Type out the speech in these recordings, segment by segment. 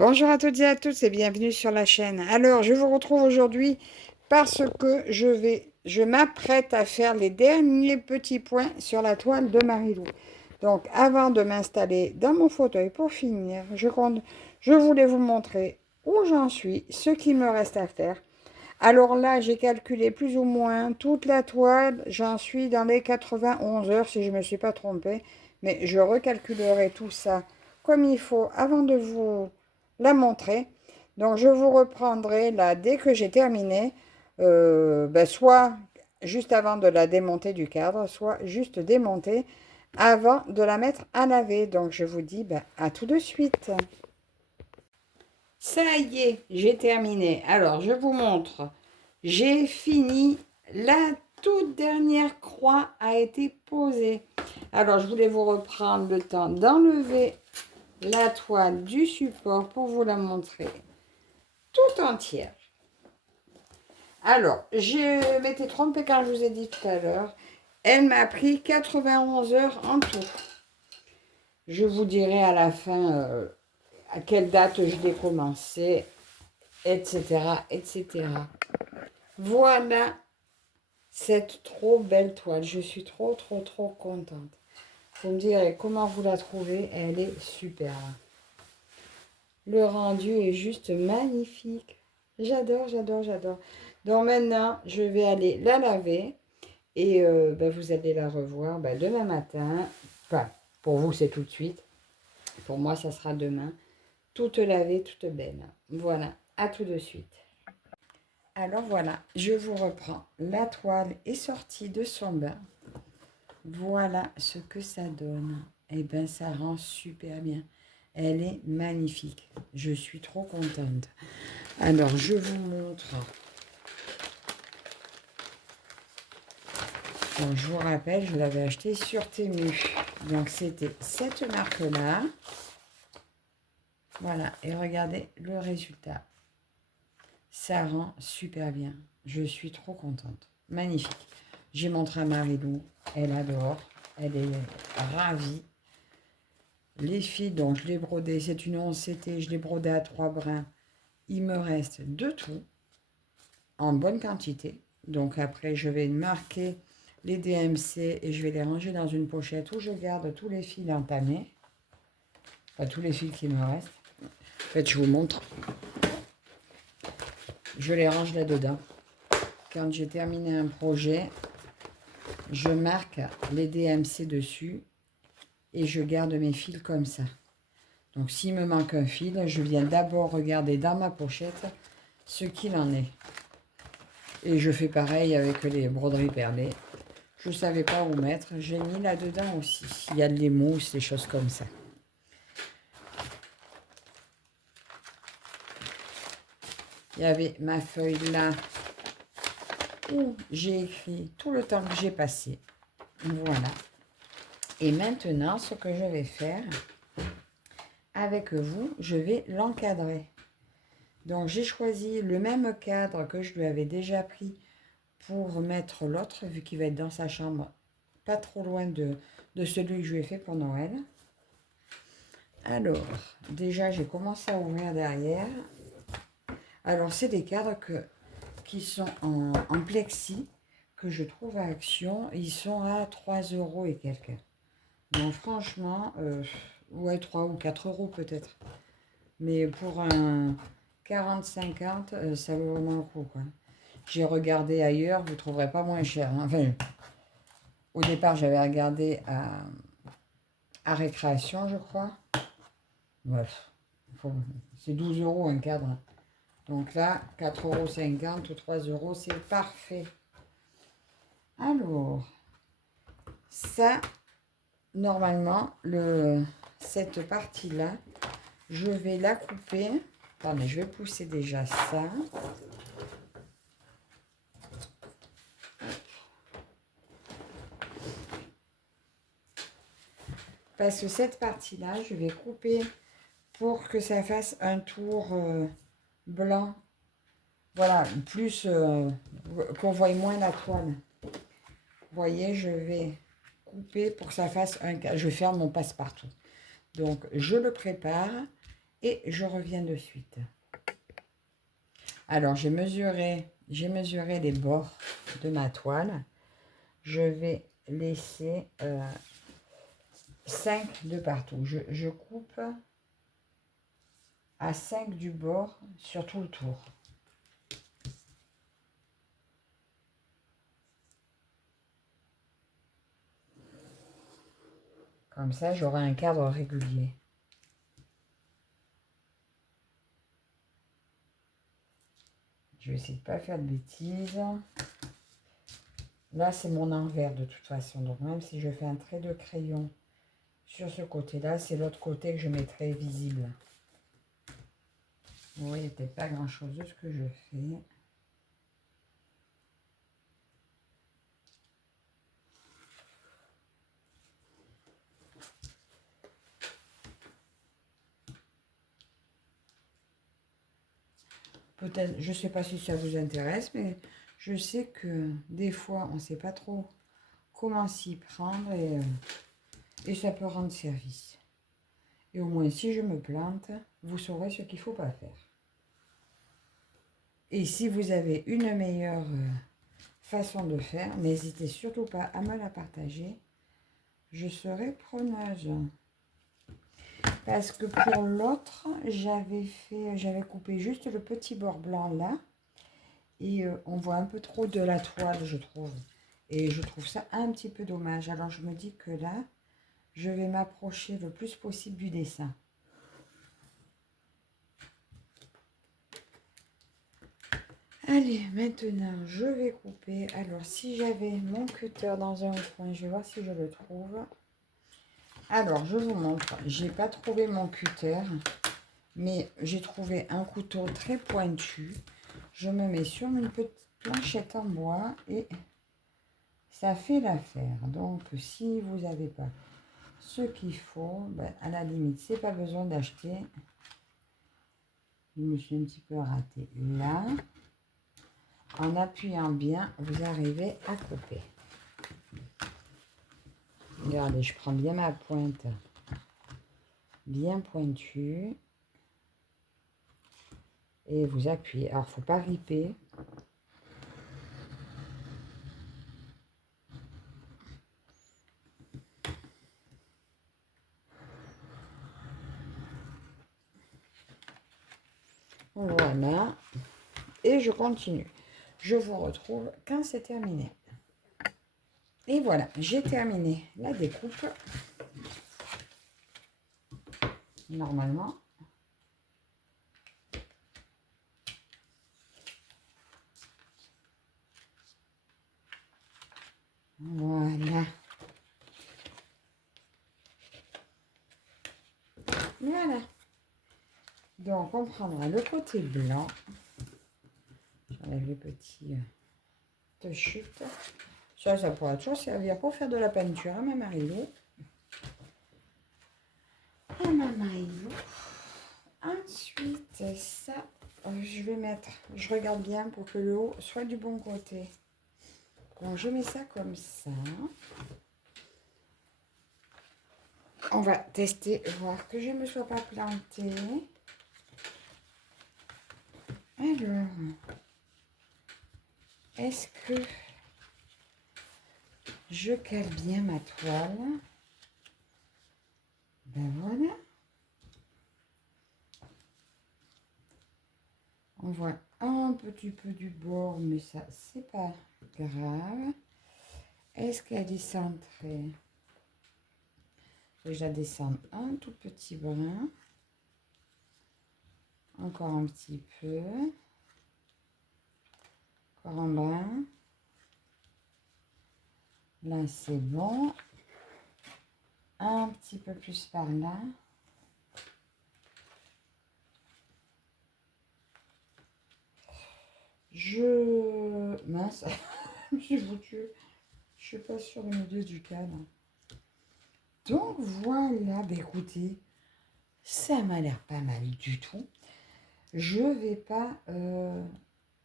Bonjour à toutes et à tous et bienvenue sur la chaîne. Alors, je vous retrouve aujourd'hui parce que je m'apprête à faire les derniers petits points sur la toile de Marilou. Donc, avant de m'installer dans mon fauteuil pour finir, je voulais vous montrer où j'en suis, ce qu'il me reste à faire. Alors là, j'ai calculé plus ou moins toute la toile. J'en suis dans les 91 heures si je ne me suis pas trompée. Mais je recalculerai tout ça comme il faut avant de vous la montrer. Donc je vous reprendrai là dès que j'ai terminé. Soit juste avant de la démonter du cadre, soit juste démonter avant de la mettre à laver. Donc je vous dis à tout de suite. Ça y est, j'ai terminé. Alors, je vous montre. J'ai fini. La toute dernière croix a été posée. Alors, je voulais vous reprendre le temps d'enlever la toile du support pour vous la montrer tout entière. Alors, je m'étais trompée quand je vous ai dit tout à l'heure. Elle m'a pris 91 heures en tout. Je vous dirai à la fin à quelle date je l'ai commencé, etc., etc. Voilà cette trop belle toile. Je suis trop contente. Vous me direz comment vous la trouvez. Elle est super. Le rendu est juste magnifique. J'adore. Donc maintenant, je vais aller la laver. Et vous allez la revoir demain matin. Enfin, pour vous, c'est tout de suite. Pour moi, ça sera demain. Toute lavée, toute belle. Voilà, à tout de suite. Alors voilà, je vous reprends. La toile est sortie de son bain. Voilà ce que ça donne. Eh bien, ça rend super bien. Elle est magnifique. Je suis trop contente. Alors, je vous montre. Donc, je vous rappelle, je l'avais acheté sur Temu. Donc, c'était cette marque-là. Voilà, et regardez le résultat. Ça rend super bien. Je suis trop contente. Magnifique. J'ai montré à Marilou. Elle adore. Elle est ravie. Les fils, donc je l'ai brodé. C'est une 11 CT. Je l'ai brodé à 3 brins. Il me reste de tout. En bonne quantité. Donc après, je vais marquer les DMC et je vais les ranger dans une pochette où je garde tous les fils entamés. Enfin, tous les fils qui me restent. En fait, je vous montre. Je les range là-dedans. Quand j'ai terminé un projet, je marque les DMC dessus et je garde mes fils comme ça. Donc s'il me manque un fil, je viens d'abord regarder dans ma pochette ce qu'il en est. Et je fais pareil avec les broderies perlées. Je ne savais pas où mettre, j'ai mis là-dedans aussi. Il y a des mousses, des choses comme ça. Il y avait ma feuille là où j'ai écrit tout le temps que j'ai passé. Voilà. Et maintenant, ce que je vais faire avec vous, je vais l'encadrer. Donc, j'ai choisi le même cadre que je lui avais déjà pris pour mettre l'autre, vu qu'il va être dans sa chambre, pas trop loin de celui que je lui ai fait pour Noël. Alors, déjà, j'ai commencé à ouvrir derrière. Alors, c'est des cadres qui sont en plexi, que je trouve à Action. Ils sont à 3 € et quelques. Donc, franchement, ouais, 3 ou 4 € peut-être. Mais pour un 40-50, ça vaut vraiment le coup, quoi. J'ai regardé ailleurs, vous ne trouverez pas moins cher. Hein. Enfin, au départ, j'avais regardé à Récréation, je crois. Bref, c'est 12 € un cadre. Donc là, 4,50 € ou 3 €, c'est parfait. Alors, ça, normalement, cette partie-là, je vais la couper. Attendez, je vais pousser déjà ça. Parce que cette partie-là, je vais couper pour que ça fasse un tour blanc. Voilà, plus qu'on voie moins la toile. Vous voyez, je vais couper pour que ça fasse un... Je vais faire mon passe-partout. Donc, je le prépare et je reviens de suite. Alors, j'ai mesuré les bords de ma toile. Je vais laisser 5 de partout. Je coupe à 5 du bord sur tout le tour. Comme ça, j'aurai un cadre régulier. Je vais essayer de ne pas faire de bêtises. Là, c'est mon envers de toute façon. Donc, même si je fais un trait de crayon sur ce côté-là, c'est l'autre côté que je mettrai visible. Vous voyez peut-être pas grand-chose de ce que je fais. Peut-être, je ne sais pas si ça vous intéresse, mais je sais que des fois, on ne sait pas trop comment s'y prendre et ça peut rendre service. Et au moins, si je me plante, vous saurez ce qu'il ne faut pas faire. Et si vous avez une meilleure façon de faire, n'hésitez surtout pas à me la partager. Je serai preneuse. Parce que pour l'autre, j'avais coupé juste le petit bord blanc là. Et on voit un peu trop de la toile, je trouve. Et je trouve ça un petit peu dommage. Alors je me dis que là, je vais m'approcher le plus possible du dessin. Allez, maintenant, je vais couper. Alors, si j'avais mon cutter dans un coin, je vais voir si je le trouve. Alors, je vous montre. J'ai pas trouvé mon cutter, mais j'ai trouvé un couteau très pointu. Je me mets sur une petite planchette en bois et ça fait l'affaire. Donc, si vous n'avez pas ce qu'il faut, ben, à la limite, c'est pas besoin d'acheter. Je me suis un petit peu ratée là. En appuyant bien, vous arrivez à couper. Regardez, je prends bien ma pointe bien pointue. Et vous appuyez. Alors, il ne faut pas riper. Voilà. Et je continue. Je vous retrouve quand c'est terminé. Et voilà, j'ai terminé la découpe. Normalement. Voilà. Voilà. Donc, on prendra le côté blanc. J'enlève les petits de chute. Ça pourra toujours servir pour faire de la peinture à ma Marilou. À ma Marilou. Ensuite, ça, je vais mettre, je regarde bien pour que le haut soit du bon côté. Donc, je mets ça comme ça. On va tester, voir que je ne me sois pas plantée. Alors, est-ce que je cale bien ma toile? Ben voilà. On voit un petit peu du bord, mais ça, c'est pas grave. Est-ce qu'elle est centrée? Je vais la descendre un tout petit brin. Encore un petit peu. Encore un brin. Là, c'est bon. Un petit peu plus par là. Mince, je suis foutue. Je suis pas sûre du milieu du cadre. Donc voilà, bah écoutez, ça m'a l'air pas mal du tout. Je vais pas...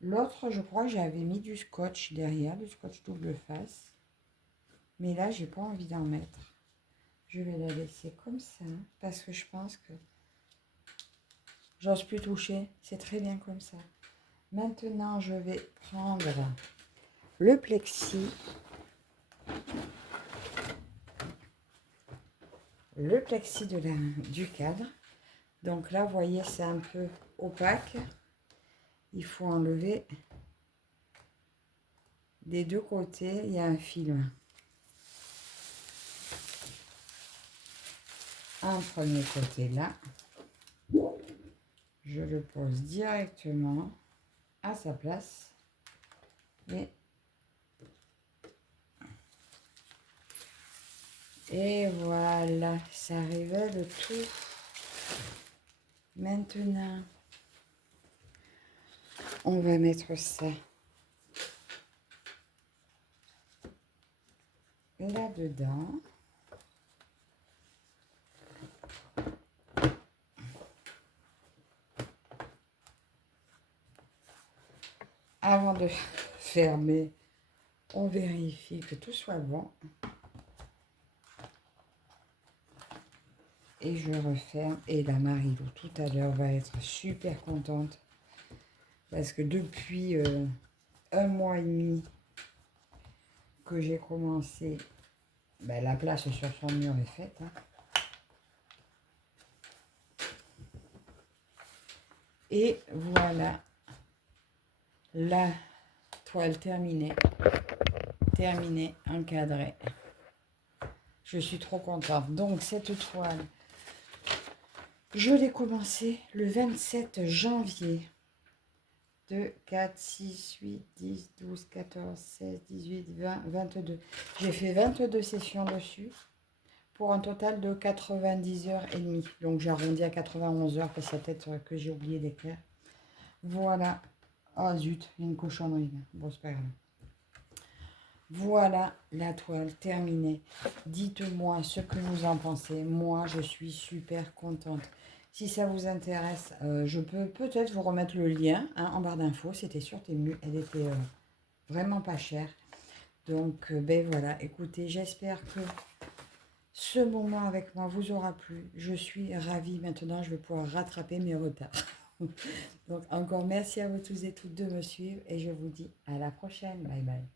l'autre, je crois, j'avais mis du scotch derrière, du scotch double face. Mais là, j'ai pas envie d'en mettre. Je vais la laisser comme ça, parce que je pense que J'ose plus toucher. C'est très bien comme ça. Maintenant, je vais prendre le plexi. Le plexi du cadre. Donc là, vous voyez, c'est un peu opaque. Il faut enlever des deux côtés. Il y a un film. Un premier côté là. Je le pose directement à sa place. Et voilà, ça révèle tout. Maintenant, on va mettre ça là-dedans. Avant de fermer, on vérifie que tout soit bon. Et je referme. Et la Marilou, tout à l'heure, va être super contente. Parce que depuis 1 mois et demi que j'ai commencé, ben, la place sur son mur est faite. Hein. Et voilà la toile terminée, encadrée. Je suis trop contente. Donc cette toile, je l'ai commencée le 27 janvier. 2, 4, 6, 8, 10, 12, 14, 16, 18, 20, 22. J'ai fait 22 sessions dessus pour un total de 90 heures et demie. Donc j'arrondis à 91 heures parce que c'est peut-être que j'ai oublié d'écrire. Voilà. Ah zut, il y a une cochonnerie. Bon, c'est pas grave. Voilà la toile terminée. Dites-moi ce que vous en pensez. Moi, je suis super contente. Si ça vous intéresse, je peux peut-être vous remettre le lien hein, en barre d'infos. C'était sur Temu. Elle était vraiment pas chère. Donc, ben voilà. Écoutez, j'espère que ce moment avec moi vous aura plu. Je suis ravie. Maintenant, je vais pouvoir rattraper mes retards. Donc, encore merci à vous tous et toutes de me suivre. Et je vous dis à la prochaine. Bye bye.